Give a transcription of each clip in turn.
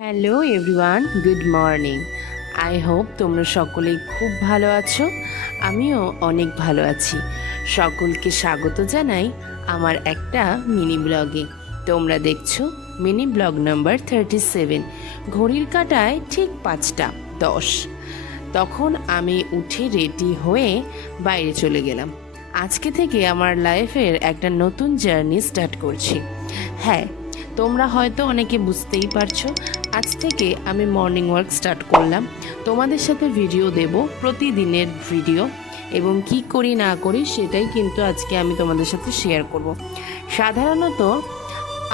Hello everyone, good morning. I hope তোমরা সকলেই খুব ভালো আছো। আমিও অনেক ভালো আছি। সকলকে স্বাগত জানাই আমার একটা মিনি ব্লগে। তোমরা দেখছো মিনি ব্লগ নাম্বার 37। ঘড়ির কাঁটায় ঠিক 5:10। তখন আমি উঠে রেডি হয়ে বাইরে চলে গেলাম। আজকে থেকে আমার লাইফের একটা নতুন জার্নি স্টার্ট করছি। হ্যাঁ, তোমরা হয়তো অনেকে বুঝতেই পারছো, আজ থেকে আমি মর্নিং ওয়াক স্টার্ট করলাম। তোমাদের সাথে ভিডিও দেব, প্রতিদিনের ভিডিও, এবং কি করি না করি সেটাই কিন্তু আজকে আমি তোমাদের সাথে শেয়ার করব। সাধারণত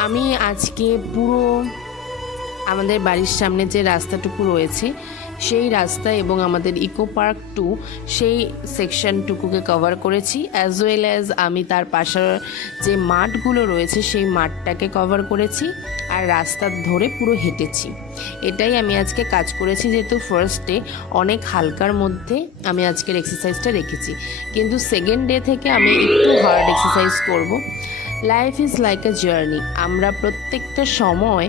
আমি আজকে পুরো আমাদের বাড়ির সামনে যে রাস্তাটুকু রয়েছে সেই রাস্তা এবং আমাদের ইকো পার্ক টু সেই সেকশনটুকুকে কভার করেছি, অ্যাজ ওয়েল অ্যাজ আমি তার পাশের যে মাঠগুলো রয়েছে সেই মাঠটাকে কভার করেছি আর রাস্তা ধরে পুরো হেঁটেছি। এটাই আমি আজকে কাজ করেছি, যেহেতু ফার্স্ট ডে অনেক হালকার মধ্যে আমি আজকের এক্সারসাইজটা রেখেছি, কিন্তু সেকেন্ড ডে থেকে আমি একটু হার্ড এক্সারসাইজ করব। Life is like a journey. আমরা প্রত্যেকটা সময়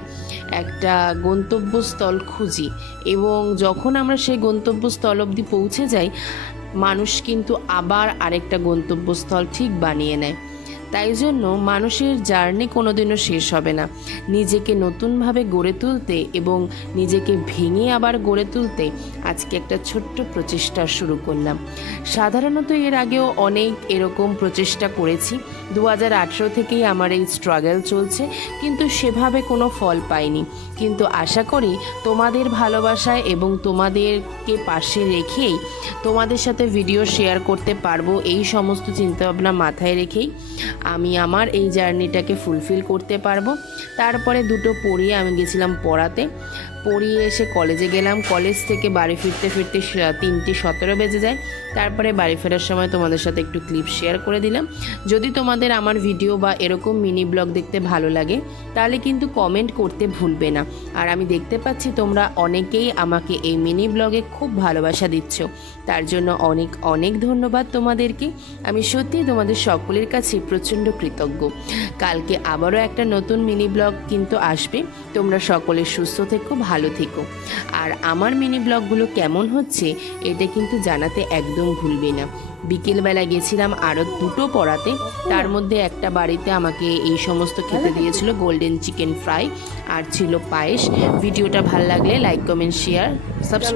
একটা গন্তব্যস্থল খুঁজি, এবং যখন আমরা সেই গন্তব্যস্থল অবধি পৌঁছে যাই, মানুষ কিন্তু আবার আরেকটা গন্তব্যস্থল ঠিক বানিয়ে নেয়। তাই জন্য মানুষের জার্নি কোনোদিনও শেষ হবে না। নিজেকে নতুনভাবে গড়ে তুলতে এবং নিজেকে ভেঙে আবার গড়ে তুলতে আজকে একটা ছোট্ট প্রচেষ্টা শুরু করলাম। সাধারণত এর আগেও অনেক এরকম প্রচেষ্টা করেছি। 2018 থেকেই আমার এই স্ট্রাগল চলছে, কিন্তু সেভাবে কোনো ফল পাইনি। কিন্তু আশা করি তোমাদের ভালোবাসায় এবং তোমাদেরকে পাশে রেখেই তোমাদের সাথে ভিডিও শেয়ার করতে পারবো, এই সমস্ত চিন্তাভাবনা মাথায় রেখেই আমি আমার এই জার্নিটাকে ফুলফিল করতে পারবো। তারপরে দুটো পড়িয়ে আমি গেছিলাম পড়াতে, পড়িয়ে এসে কলেজে গেলাম। কলেজ থেকে বাড়ি ফিরতে ফিরতে 3:17 বেজে যায়। তারপরে বাড়ি ফেরার সময় তোমাদের সাথে একটু ক্লিপ শেয়ার করে দিলাম। যদি তোমাদের আমার ভিডিও বা এরকম মিনি ব্লগ দেখতে ভালো লাগে তাহলে কিন্তু কমেন্ট করতে ভুলবে না। আর আমি দেখতে পাচ্ছি তোমরা অনেকেই আমাকে এই মিনি ব্লগে খুব ভালোবাসা দিচ্ছ, তার জন্য অনেক অনেক ধন্যবাদ তোমাদেরকে। আমি সত্যিই তোমাদের সকলের কাছে প্রচণ্ড কৃতজ্ঞ। কালকে আবারও একটা নতুন মিনি ব্লগ কিন্তু আসবে। তোমরা সকলে সুস্থ থেকো, ভালো থেকো। আর আমার মিনি ব্লগগুলো কেমন হচ্ছে এটা কিন্তু জানাতে একদম ভুলবে না। বিকেলবেলা গেছিলাম আরও দুটো পড়াতে, তার মধ্যে একটা বাড়িতে আমাকে এই সমস্ত খেতে দিয়েছিল, গোল্ডেন চিকেন ফ্রাই আর ছিল পায়েস। ভিডিওটা ভালো লাগলে লাইক, কমেন্ট, শেয়ার, সাবস্ক্রাইব।